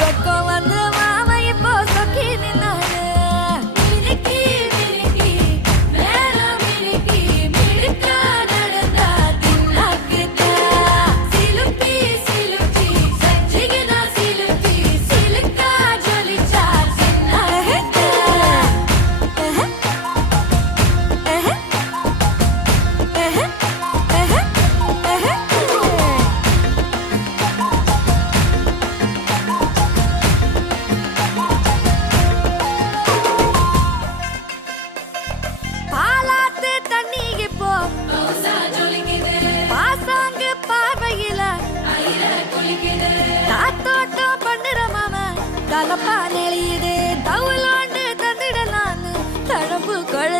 recolando தலப்பா நெளியுது தவுலாண்டு தந்திடலான்னு தழம்பு கொழு